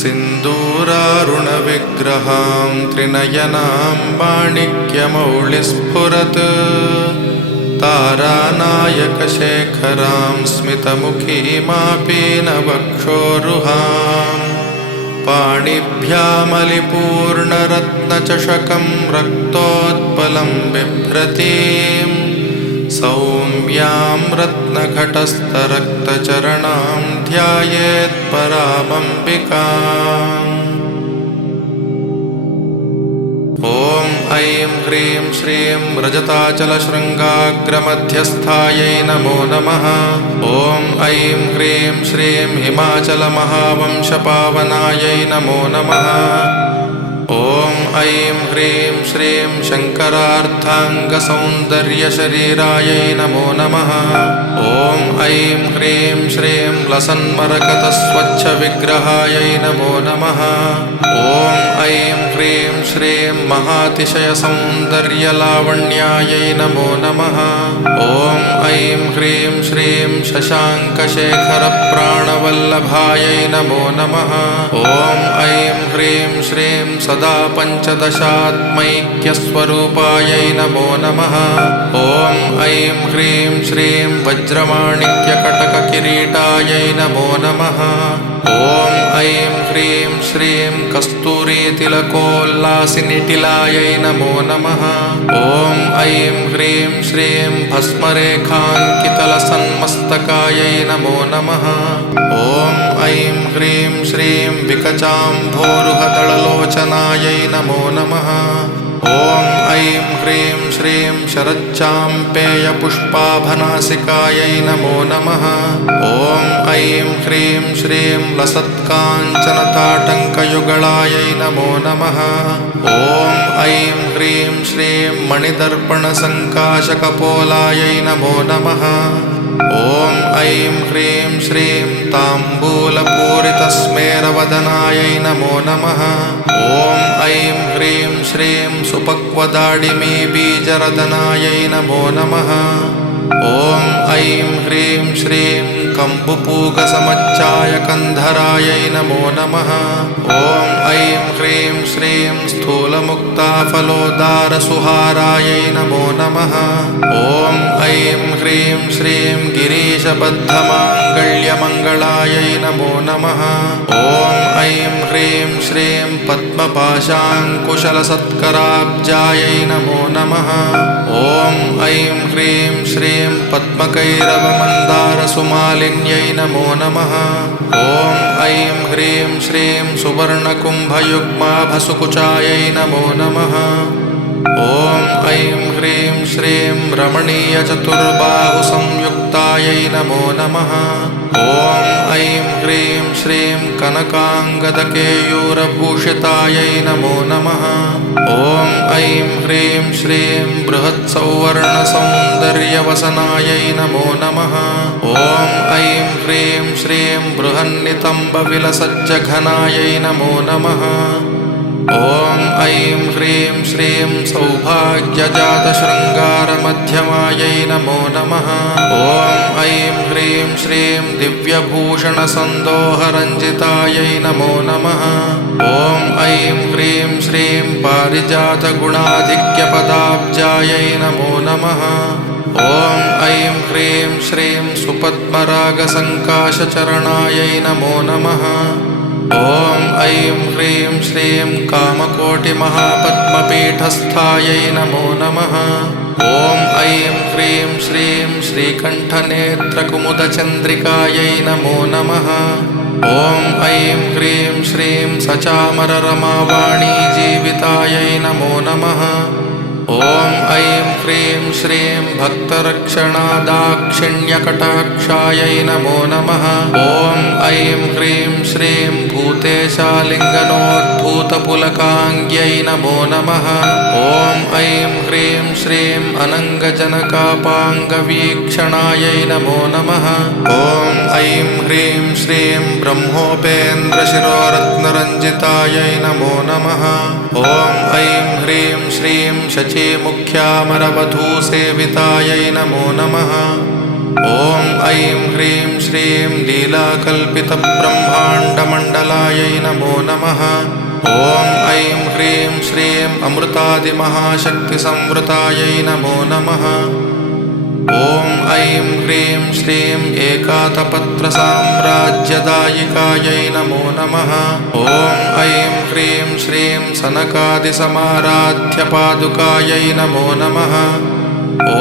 सिन्दूरारुणविग्रहां त्रिनयनां माणिक्यमौलिस्फुरत् तारानायकशेखरां स्मितमुखीमापीनवक्षोरुहां पाणिभ्यामलिपूर्णरत्नचषकं रक्तोत्पलं बिभ्रतीं सौम्यां रत्नघटस्थरक्तचरणां ध्यायेत्परामम्बिकाम्। ॐ ऐं ह्रीं श्रीं रजताचलशृङ्गाग्रमध्यस्थायै नमो नमः। ॐ ऐं ह्रीं श्रीं हिमाचलमहावंशपावनायै नमो नमः। ॐ ऐं ह्रीं श्रीं शङ्करार्धाङ्गसौन्दर्यशरीरायै नमो नमः। ॐ ऐं ह्रीं श्रीं लसन्मरकतस्वच्छविग्रहायै नमो नमः। ॐ ऐं ह्रीं श्रीं महातिशयसौन्दर्यलावण्यायै नमो नमः। ॐ ऐं ह्रीं श्रीं शशाङ्कशेखरप्राणवल्लभायै नमो नमः। ॐ ऐं ह्रीं श्रीं सदा पञ्चदशात्मैक्यस्वरूपायै नमो नमः। ॐ ऐं ह्रीं श्रीं वज्रमाणिक्यकटककिरीटायै नमो नमः। ॐ ऐं ह्रीं श्रीं कस्तूरीतिलकोल्लासिनिटिलायै नमो नमः। ॐ ऐं ह्रीं श्रीं भस्मरेखाङ्कितलसन्मस्तकायै नमो नमः। ॐ ऐं ह्रीं श्रीं विकचाम्भोरुहदळलोचनायै नमो नमः। ॐ ऐं ह्रीं श्रीं शरच्चाम्पेयपुष्पाभनासिकायै नमो नमः। ॐ ऐं ह्रीं श्रीं लसत्काञ्चनताटङ्कयुगळायै नमो नमः। ॐ ऐं ह्रीं श्रीं मणिदर्पणसङ्काशकपोलायै नमो नमः। ॐ ऐं ह्रीं श्रीं ताम्बूलपूरितस्मेरवदनायै नमो नमः। ॐ ऐं ह्रीं श्रीं सुपक्वदाडिमीबीजरदनायै नमो नमः। ॐ ऐं ह्रीं श्रीं कम्बुपूगसमच्चायकन्धरायै नमो नमः। ॐ ऐं ह्रीं श्रीं स्थूलमुक्ताफलोदारसुहारायै नमो नमः। ॐ ऐं ह्रीं श्रीं गिरीशबद्धमाङ्गल्यमङ्गलायै नमो नमः। ॐ ऐं ह्रीं श्रीं पद्मपाशाङ्कुशलसत्कराब्जायै नमो नमः। ॐ ऐं ह्रीं श्रीं पद्मकैरवमन्दारसुमालिन्यै नमो नमः। ॐ ऐं ह्रीं श्रीं सुवर्णकुम्भयुग्माभसुकुचायै नमो नमः। ॐ ऐं ह्रीं श्रीं रमणीयचतुर्बाहुसंयुक्तायै नमो नमः। ॐ ऐं ह्रीं श्रीं कनकाङ्गदकेयूरभूषितायै नमो नमः। ॐ ऐं ह्रीं श्रीं बृहत्सौवर्णसौन्दर्यवसनायै नमो नमः। ॐ ऐं ह्रीं श्रीं बृहन्नितम्बविलसज्जघनायै नमो नमः। ॐ ऐं ह्रीं श्रीं सौभाग्यजातशृङ्गारमध्यमायै नमो नमः। ॐ ऐं ह्रीं श्रीं दिव्यभूषणसन्दोहरञ्जितायै नमो नमः। ॐ ऐं ह्रीं श्रीं पारिजातगुणाधिक्यपदाब्जायै नमो नमः। ॐ ऐं ह्रीं श्रीं सुपद्मरागसङ्काशचरणायै नमो नमः। ॐ ऐं ह्रीं श्रीं कामकोटिमहापद्मपीठस्थायै नमो नमः। ॐ ऐं ह्रीं श्रीं श्रीकण्ठनेत्रकुमुदचन्द्रिकायै नमो नमः। ॐ ऐं ह्रीं श्रीं सचामररमावाणीजीवितायै नमो नमः। ॐ ऐं ह्रीं श्रीं भक्तरक्षणादाक्षिण्यकटाक्षायै नमो नमः। ॐ ऐं ह्रीं श्रीं भूतेशालिङ्गनोद्भूतपुलकाङ्ग्यै नमो नमः। ॐ ऐं ह्रीं श्रीं अनङ्गजनकापाङ्गवीक्षणायै नमो नमः। ॐ ऐं ह्रीं श्रीं ब्रह्मोपेन्द्रशिरोरत्नरञ्जितायै नमो नमः। ॐ ऐं ह्रीं श्रीं शचीमुख्यामरवधूसेवितायै नमो नमः। ॐ ऐं ह्रीं श्रीं लीलाकल्पितब्रह्माण्डमण्डलायै नमो नमः। ॐ ऐं ह्रीं श्रीं अमृतादिमहाशक्तिसंवृतायै नमो नमः। ॐ ऐं ह्रीं श्रीं एकातपत्रसाम्राज्यदायिकायै नमो नमः। ॐ ऐं ह्रीं श्रीं सनकादिसमाराध्यपादुकायै नमो नमः। ॐ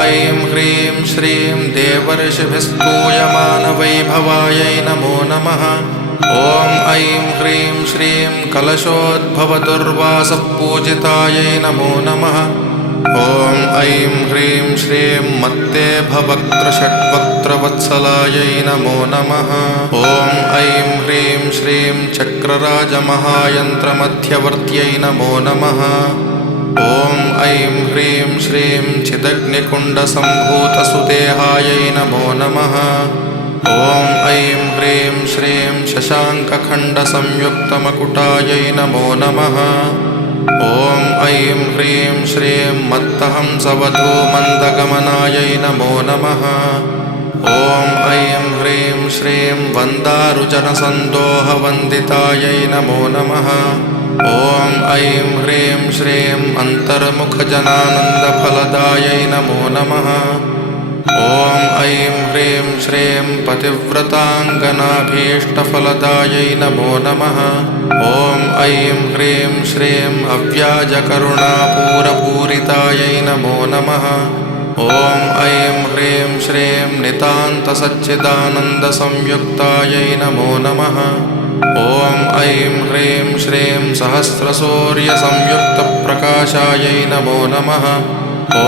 ऐं ह्रीं श्रीं देवर्षिभिस्तूयमानवैभवायै नमो नमः। ॐ ऐं ह्रीं श्रीं कलशोद्भवदुर्वासपूजितायै नमो नमः। ॐ ऐं ह्रीं श्रीं मत्तेभवक्त्रषड्वक्त्रवत्सलायै नमो नमः। ॐ ऐं ह्रीं श्रीं चक्रराजमहायन्त्रमध्यवर्त्यै नमो नमः। ॐ ऐं ह्रीं श्रीं चिदग्निकुण्डसम्भूतसुदेहायै नमो नमः। ॐ ऐं ह्रीं श्रीं शशाङ्कखण्डसंयुक्तमकुटायै नमो नमः। ॐ ऐं ह्रीं श्रीं मत्तहंसवधूमन्दगमनायै नमो नमः। ॐ ऐं ह्रीं श्रीं वन्दारुजनसन्दोहवन्दितायै नमो नमः। ॐ ऐं ह्रीं श्रीं अन्तर्मुखजनानन्दफलदायै नमो नमः। ॐ ऐं ह्रीं श्रीं पतिव्रताङ्गनाभीष्टफलदायै नमो नमः। ॐ ऐं ह्रीं श्रीं अव्याजकरुणापूरपूरितायै नमो नमः। ॐ ऐं ह्रीं श्रीं नितान्तसच्चिदानन्दसंयुक्तायै नमो नमः। ॐ ऐं ह्रीं श्रीं सहस्रसूर्यसंयुक्तप्रकाशायै नमो नमः। ॐ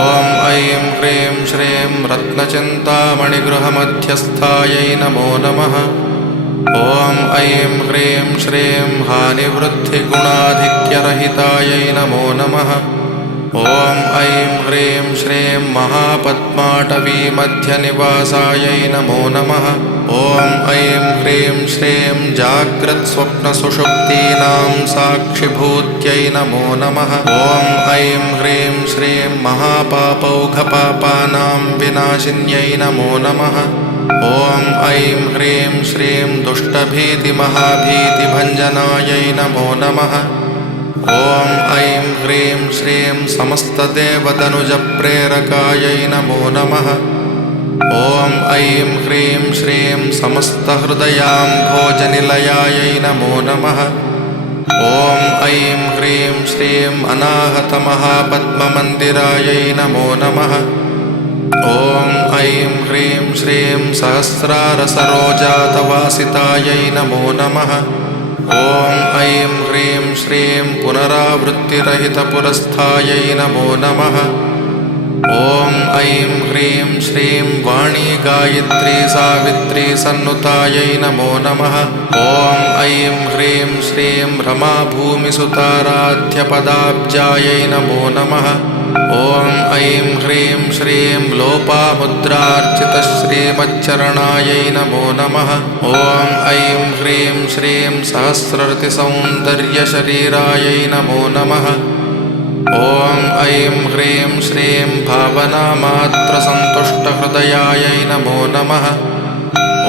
ऐं ह्रीं श्रीं रत्नचिन्तामणिगृहमध्यस्थायै नमो नमः। ॐ ऐं ह्रीं श्रीं हानिवृद्धिगुणाधिक्यरहितायै नमो नमः। ॐ ऐं ह्रीं श्रीं महापद्माटवीमध्यनिवासायै नमो नमः। ॐ ऐं ह्रीं श्रीं जाग्रत्स्वप्नसुषुप्तीनां साक्षिभूत्यै नमो नमः। ॐ ऐं ह्रीं श्रीं महापापौघपापानां विनाशिन्यै नमो नमः। ॐ ऐं ह्रीं श्रीं दुष्टभीतिमहाभीतिभञ्जनायै नमो नमः। ॐ ऐं ह्रीं श्रीं समस्तदेवतनुजप्रेरकायै नमो नमः। ॐ ऐं ह्रीं श्रीं समस्तहृदयाम्भोजनिलयायै नमो नमः। ॐ ऐं ह्रीं श्रीं अनाहतमहापद्ममन्दिरायै नमो नमः। ॐ ऐं ह्रीं श्रीं सहस्रारसरोजातवासितायै नमो नमः। ॐ ऐं ह्रीं श्रीं पुनरावृत्तिरहितपुरस्थायै नमो नमः। ॐ ऐं ह्रीं श्रीं वाणीगायत्रीसावित्रीसन्नुतायै नमो नमः। ॐ ऐं ह्रीं श्रीं रमाभूमिसुताराध्यपदाब्जायै नमो नमः। ॐ ऐं ह्रीं श्रीं लोपामुद्रार्चितश्रीमच्चरणायै नमो नमः। ॐ ऐं ह्रीं श्रीं सहस्ररतिसौन्दर्यशरीरायै नमो नमः। ॐ ऐं ह्रीं श्रीं भावनामात्रसन्तुष्टहृदयायै नमो नमः।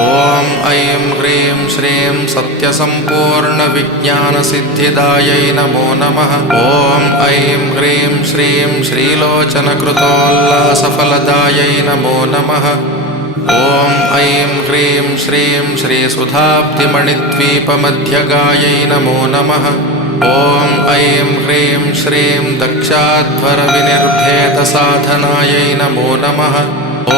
ॐ ऐं ह्रीं श्रीं सत्यसम्पूर्णविज्ञानसिद्धिदायै नमो नमः। ॐ ऐं ह्रीं श्रीं श्रीलोचनकृतोल्लासफलदायै नमो नमः। ॐ ऐं ह्रीं श्रीं श्रीसुधाब्धिमणिद्वीपमध्यगायै नमो नमः। ॐ ऐं ह्रीं श्रीं दक्षाध्वरविनिर्भेदसाधनायै नमो नमः। ॐ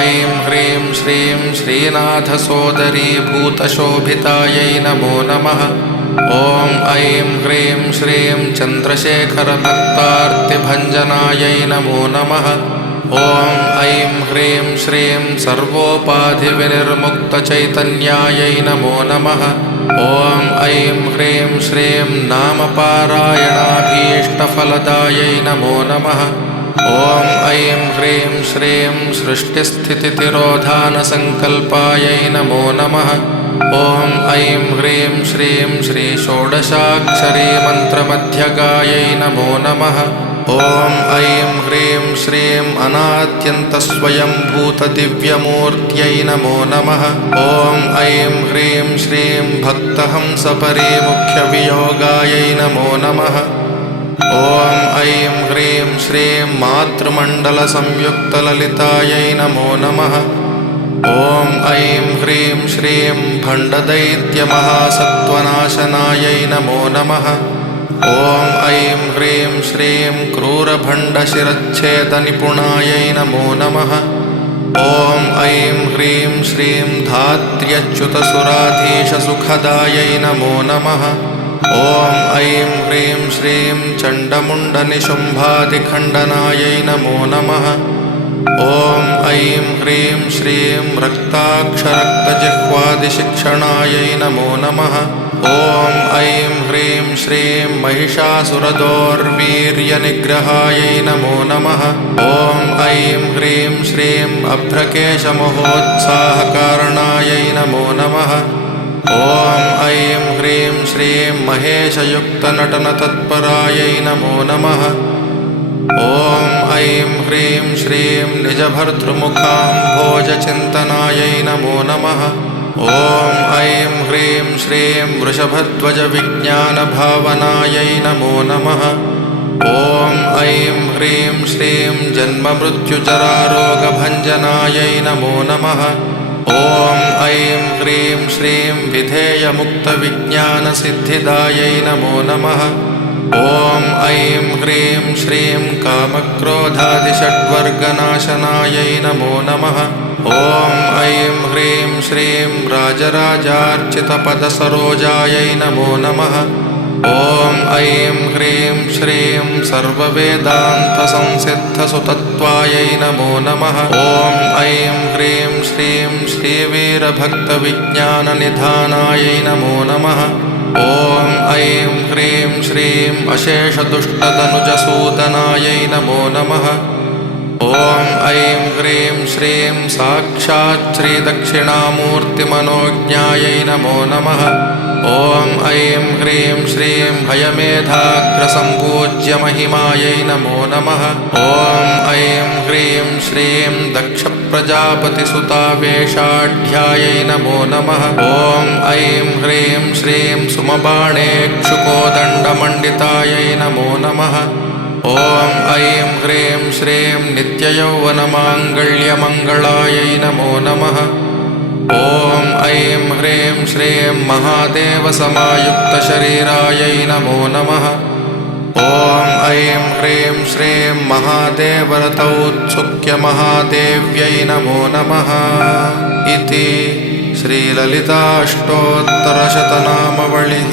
ऐं ह्रीं श्रीं श्रीनाथसोदरीभूतशोभितायै नमो नमः। ॐ ऐं ह्रीं श्रीं चन्द्रशेखरभक्तार्तिभञ्जनायै नमो नमः। ॐ ऐं ह्रीं श्रीं सर्वोपाधिविनिर्मुक्तचैतन्यायै नमो नमः। ॐ ऐं ह्रीं श्रीं नामपारायणाभीष्टफलदायै नमो नमः। ॐ ऐं ह्रीं श्रीं सृष्टिस्थितितिरोधानसङ्कल्पायै नमो नमः। ॐ ऐं ह्रीं श्रीं श्रीषोडशाक्षरीमन्त्रमध्यगायै नमो नमः। ॐ ऐं ह्रीं श्रीं अनाद्यन्तस्वयंभूतदिव्यमूर्त्यै नमो नमः। ॐ ऐं ह्रीं श्रीं भक्तहंसपरिमुख्यवियोगायै नमो नमः। ॐ ऐं ह्रीं श्रीं मातृमण्डलसंयुक्तललितायै नमो नमः। ॐ ऐं ह्रीं श्रीं भण्डदैत्यमहासत्त्वनाशनायै नमो नमः। ॐ ऐं ह्रीं श्रीं क्रूरभण्डशिरच्छेदनिपुणायै नमो नमः। ॐ ऐं ह्रीं श्रीं धात्र्यच्युतसुराधीशसुखदायै नमो नमः। ॐ ऐं ह्रीं श्रीं चण्डमुण्डनिशुम्भादिखण्डनायै नमो नमः। ॐ ऐं ह्रीं श्रीं रक्ताक्षरक्तजिह्वादिशिक्षणायै नमो नमः। ॐ ऐं ह्रीं श्रीं महिषासुरदोर्वीर्यनिग्रहायै नमो नमः। ॐ ऐं ह्रीं श्रीं अभ्रकेशमहोत्साहकारणायै नमो नमः। ॐ ऐं ह्रीं श्रीं महेशयुक्तनटनतत्परायै नमो नमः। ॐ ऐं ह्रीं श्रीं निजभर्तृमुखाम्भोजचिन्तनायै नमो नमः। ॐ ऐं ह्रीं श्रीं वृषभध्वजविज्ञानभावनायै नमो नमः। ॐ ऐं ह्रीं श्रीं जन्ममृत्युजरारोगभञ्जनायै नमो नमः। ॐ ऐं ह्रीं श्रीं विधेयमुक्तविज्ञानसिद्धिदायै नमो नमः। ॐ ऐं ह्रीं श्रीं कामक्रोधादिषड्वर्गनाशनायै नमो नमः। ॐ ऐं ह्रीं श्रीं राजराजार्चितपदसरोजायै नमो नमः। ॐ ऐं ह्रीं श्रीं सर्ववेदान्तसंसिद्धसुतत्वायै नमो नमः। ॐ ऐं ह्रीं श्रीं श्रीवीरभक्तविज्ञाननिधानायै नमो नमः। ॐ ऐं ह्रीं श्रीं अशेषदुष्टदनुजसूदनायै नमो नमः। ॐ ऐं ह्रीं श्रीं साक्षात् श्रीदक्षिणामूर्तिमनोज्ञायै नमो नमः। ॐ ऐं ह्रीं श्रीं हयमेधाग्रसम्पूज्यमहिमायै नमो नमः। ॐ ऐं ह्रीं श्रीं दक्षप्रजापतिसुतावेशाढ्यायै नमो नमः। ॐ ऐं ह्रीं श्रीं सुमबाणेक्षुकोदण्डमण्डितायै नमो नमः। ॐ ऐं ह्रीं श्रीं नित्ययौवनमाङ्गल्यमङ्गलायै नमो नमः। ॐ ऐं ह्रीं श्रीं महादेवसमायुक्तशरीरायै नमो नमः। ॐ ऐं ह्रीं श्रीं महादेवरतौत्सुक्यमहादेव्यै नमो नमः। इति श्रीललिताष्टोत्तरशतनामवलिः।